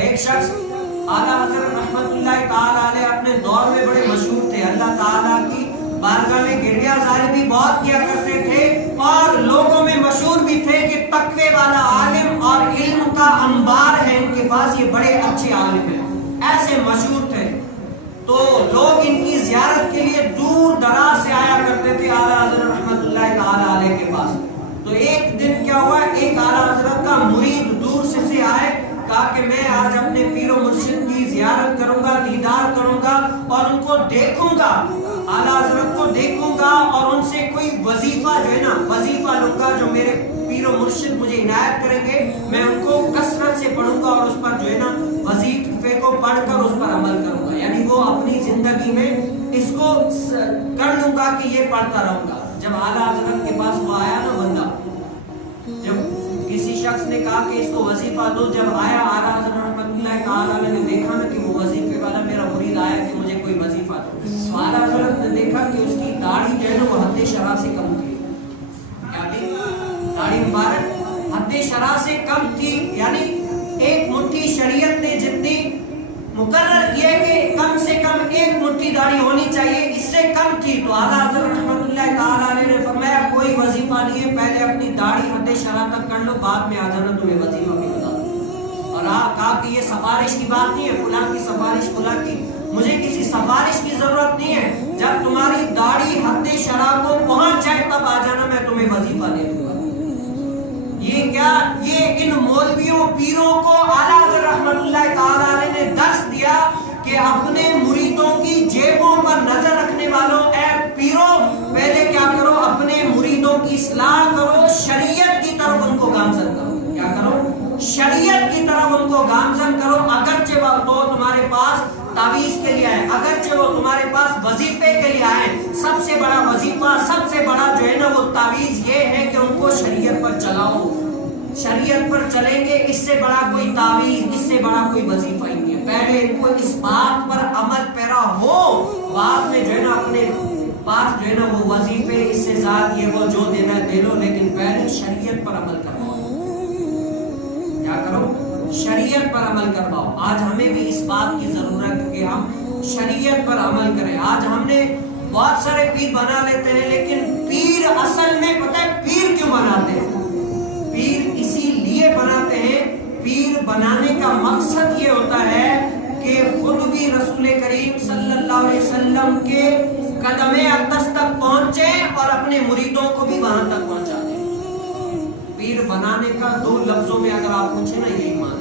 ایک شخص اعلیٰ حضرت رحمتہ تعالیٰ علیہ اپنے دور میں بڑے مشہور تھے، اللہ تعالیٰ کی بارگاہ میں گریہ زاری بھی بہت کیا کرتے تھے اور لوگوں میں مشہور بھی تھے کہ تقوی والا عالم اور علم کا انبار ہے ان کے پاس، یہ بڑے اچھے عالم ہیں، ایسے مشہور تھے۔ تو لوگ ان کی زیارت کے لیے دور دراز سے آیا کرتے تھے اعلیٰ حضرت رحمتہ اللہ تعالیٰ علیہ کے پاس۔ تو ایک دن کیا ہوا، ایک اعلیٰ حضرت کا مرید دور سے آئے، کہا کہ میں آج اپنے پیر و مرشد کی زیارت کروں گا، دیدار کروں گا اور ان کو دیکھوں گا، اعلیٰ حضرت کو دیکھوں گا اور ان سے کوئی وظیفہ جو ہے نا وظیفہ لوں گا جو میرے پیر و مرشد مجھے عنایت کریں گے، میں ان کو کثرت سے پڑھوں گا اور اس پر جو ہے نا وظیفے کو پڑھ کر اس پر عمل کروں گا، یعنی وہ اپنی زندگی میں اس کو کر لوں گا کہ یہ پڑھتا رہوں گا۔ جب اعلیٰ حضرت کے پاس وہ آیا نا بندہ، جب کسی شخص نے کہا کہ اس کو وظیفہ دو، جب آیا اعلیٰ حضرت رحمتہ اللہ تعالیٰ نے دیکھا نا کہ وہ وظیفے والا میرا مرید آیا کہ مجھے کوئی وظیفہ دو، تو اعلیٰ حضرت نے دیکھا کہ اس کی داڑھی جو ہے نا وہ حد شرع سے کم تھی، یعنی داڑھی مبارک حد شرع سے کم تھی، یعنی ایک مٹھی شریعت نے جتنی مقرر کیا کہ کم سے کم ایک مٹھی داڑھی ہونی چاہیے، اس سے کم تھی۔ تو اعلیٰ حضرت رحمتہ اللہ تعالیٰ علیہ نے فرمایا کوئی وظیفہ نہیں ہے، پہلے اپنی داڑھی حد شرع تک کر لو، بعد میں آ جانا تمہیں وظیفہ بھی بتا دوں۔ اور کہا کہ یہ سفارش کی بات نہیں ہے، فلاں کی سفارش فلاں کی، مجھے کسی سفارش کی ضرورت نہیں ہے، جب تمہاری داڑھی حد شرع کو پہنچ جائے تب آ جانا، میں تمہیں وظیفہ دے دوں گا۔ یہ کیا، یہ ان مولویوں پیروں کو اعلیٰ حضرت رحمتہ اللہ تعالیٰ علیہ نے درس دیا کہ اپنے مریدوں کی جیبوں پر نظر رکھنے والوں، اے پیروں پہلے کیا کرو، اپنے مریدوں کی اصلاح کرو، شریعت کی طرف ان کو گامزن کرو، کیا کرو، شریعت کی طرف ان کو گامزن کرو، اگرچہ وہ تمہارے پاس تعویذ کے لیے آئے، اگرچہ وہ تمہارے پاس وظیفے کے لیے آئے، سب سے بڑا وظیفہ، سب سے بڑا جو ہے نا وہ تعویذ یہ ہے کہ ان کو شریعت پر چلاؤ، شریعت پر چلیں گے، اس سے بڑا کوئی تعویذ، اس سے بڑا کوئی وظیفہ ہی نہیں ہے۔ پہلے ان کو اس بات پر عمل پیرا ہو، بعد میں جو ہے نا اپنے پاس جو ہے نا وہ وظیفے اس سے زیادہ یہ وہ جو دینا ہے دے لو، لیکن پہلے شریعت پر عمل کرواؤ، کیا کرو، شریعت پر عمل کرواؤ۔ آج ہمیں بھی اس بات کی ضرورت ہے کہ ہم شریعت پر عمل کریں۔ آج ہم نے بہت سارے پیر بنا لیتے ہیں، لیکن پیر اصل میں پتہ ہے پیر کیوں بناتے ہیں؟ پیر اسی لیے بناتے ہیں، پیر بنانے کا مقصد یہ ہوتا ہے کہ خود بھی رسول کریم صلی اللہ علیہ وسلم کے قدم اقدس تک پہنچے اور اپنے مریدوں کو بھی وہاں تک پہنچا دیں۔ پیر بنانے کا دو لفظوں میں اگر آپ پوچھیں نا، یہی معنی